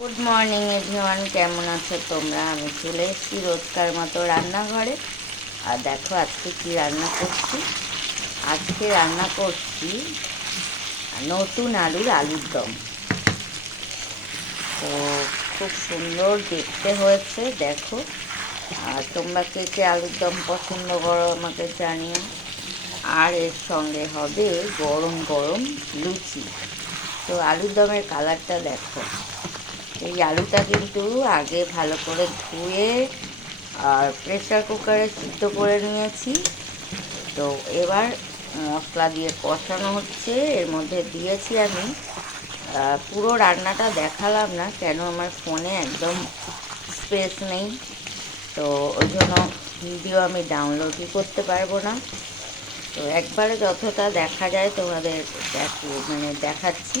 Good morning everyone, কেমন আছো তোমরা? আমি চলে এসেছি রোজকার মতো রান্নাঘরে। আর দেখো আজকে কি রান্না করছি। আজকে রান্না করছি নতুন আলুর দম। তো খুব সুন্দর দেখতে হয়েছে, দেখো। আর তোমরা কে কে আলুর দম পছন্দ করো আমাকে জানিও। আর এর সঙ্গে হবে গরম গরম লুচি। তো আলুর দমের কালারটা দেখো। এই আলুটা কিন্তু আগে ভালো করে ধুয়ে আর প্রেসার কুকারে সিদ্ধ করে নিয়েছি। তো এবার মশলা দিয়ে কষানো হচ্ছে। এর মধ্যে দিয়েছি আমি, পুরো রান্নাটা দেখালাম না কেন, আমার ফোনে একদম স্পেস নেই। তো ওই জন্য ভিডিও আমি ডাউনলোডই করতে পারবো না। তো একবারে যতটা দেখা যায় তোমাদের দেখাচ্ছি।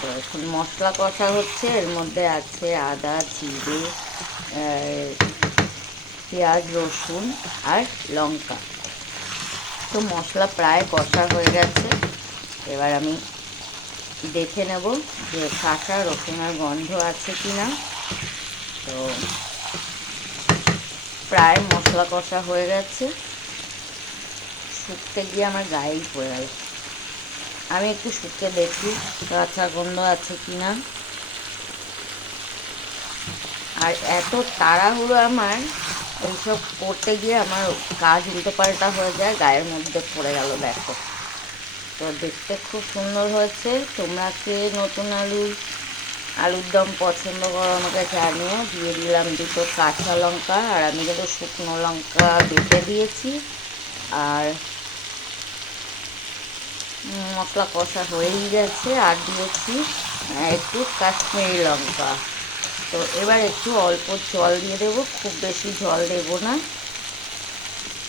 তো এখন মশলা কষা হচ্ছে, এর মধ্যে আছে আদা, জিরে, পেঁয়াজ, রসুন আর লঙ্কা। তো মশলা প্রায় কষা হয়ে গেছে। এবার আমি দেখে নেব যে কাঁচা রসুনের গন্ধ আছে কি না। তো প্রায় মশলা কষা হয়ে গেছে। শুকতে গিয়ে আমার গায়েই পড়ে গেল। আমি একটু শুকে দেখি কাঁচা গন্ধ আছে কি না। আর এত তাড়াহুড়ো আমার, এইসব করতে গিয়ে আমার কাজ উল্টোপাল্টা হয়ে যায়, গায়ের মধ্যে পড়ে গেল দেখো। তো দেখতে খুব সুন্দর হয়েছে। তোমরা কে নতুন আলুর দম পছন্দ করো আমাকে জানিও। দিয়ে দিলাম দুটো কাঁচা লঙ্কা, আর আমি কিন্তু শুকনো লঙ্কা বেটে দিয়েছি। আর মশলা কষা হয়েই গেছে, আর দিয়েছি একটু কাশ্মীরি লঙ্কা। তো এবার একটু অল্প জল দিয়ে দেবো, খুব বেশি জল দেবো না,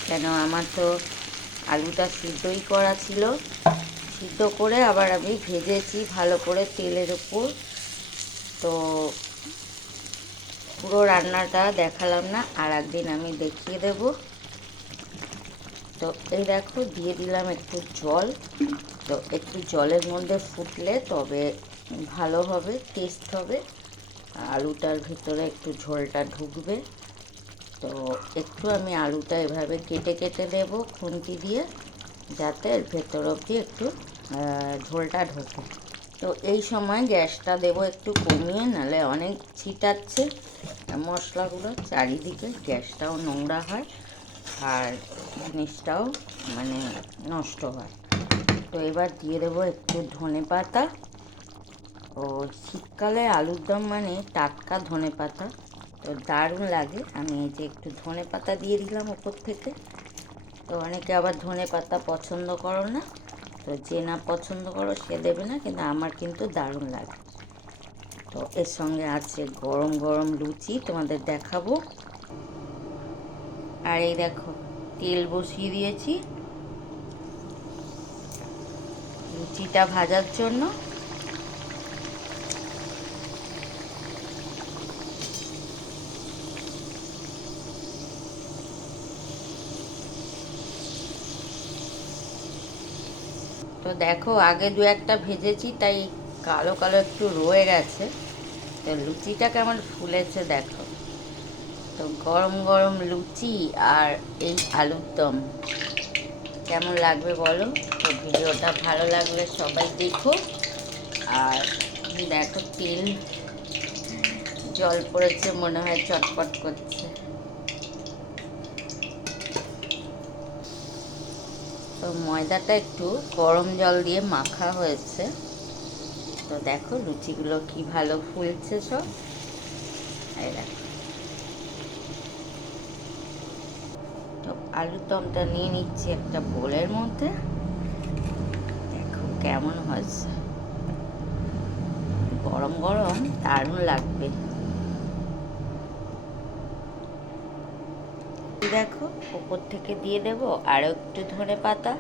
কেন আমার তো আলুটা সিদ্ধই করা ছিল। সিদ্ধ করে আবার আমি ভেজেছি ভালো করে তেলের উপর। তো পুরো রান্নাটা দেখালাম না, আর একদিন আমি দেখিয়ে দেব। তো এই দেখো দিয়ে দিলাম একটু জল। তো একটু জলের মধ্যে ফুটলে তবে ভালো হবে, টেস্ট হবে, আলুটার ভিতরে একটু ঝোলটা ঢুকবে। তো একটু আমি আলুটা এভাবে কেটে কেটে দেব খুন্তি দিয়ে, যাতে এর ভেতর অবধি একটু ঝোলটা ঢোকে। তো এই সময় গ্যাসটা দেব একটু কমিয়ে, নাহলে অনেক ছিটাচ্ছে মশলাগুলো চারিদিকে, গ্যাসটাও নোংরা হয় আর জিনিসটাও নষ্ট হয়। তো এবার দিয়ে দেবো একটু ধনে পাতা। ও শীতকালে আলুর দম মানে টাটকা ধনে পাতা, তো দারুণ লাগে। আমি এই যে একটু ধনে পাতা দিয়ে দিলাম ওপর থেকে। তো অনেকে আবার ধনে পাতা পছন্দ করো না, তো যে না পছন্দ করো সে দেবে না, কিন্তু আমার কিন্তু দারুণ লাগে। তো এর সঙ্গে আছে গরম গরম লুচি, তোমাদের দেখাবো। আর এই দেখো তেল বসিয়ে দিয়েছি লুচিটা ভাজার জন্য। তো দেখো আগে দু একটা ভেজেছি, তাই কালো কালো একটু রয়ে গেছে। তো লুচিটা কেমন ফুলেছে দেখো। তো গরম গরম লুচি আর এই আলুর দম কেমন লাগবে বলো। তো ভিডিওটা ভালো লাগলে সবাই দেখো। আর দেখো তেল জল পড়েছে, মনে হয় চটপট করছে। তো ময়দাটা একটু গরম জল দিয়ে মাখা হয়েছে। তো দেখো লুচিগুলো কি ভালো ফুলছে সব। এই দেখো, তো আলুর দমটা নিয়ে নিচ্ছি একটা বোলের মধ্যে। দেখো কেমন হয়েছে, গরম গরম দারুণ লাগবে। দেখো উপর থেকে দিয়ে দেবো আরও একটু ধনে পাতা।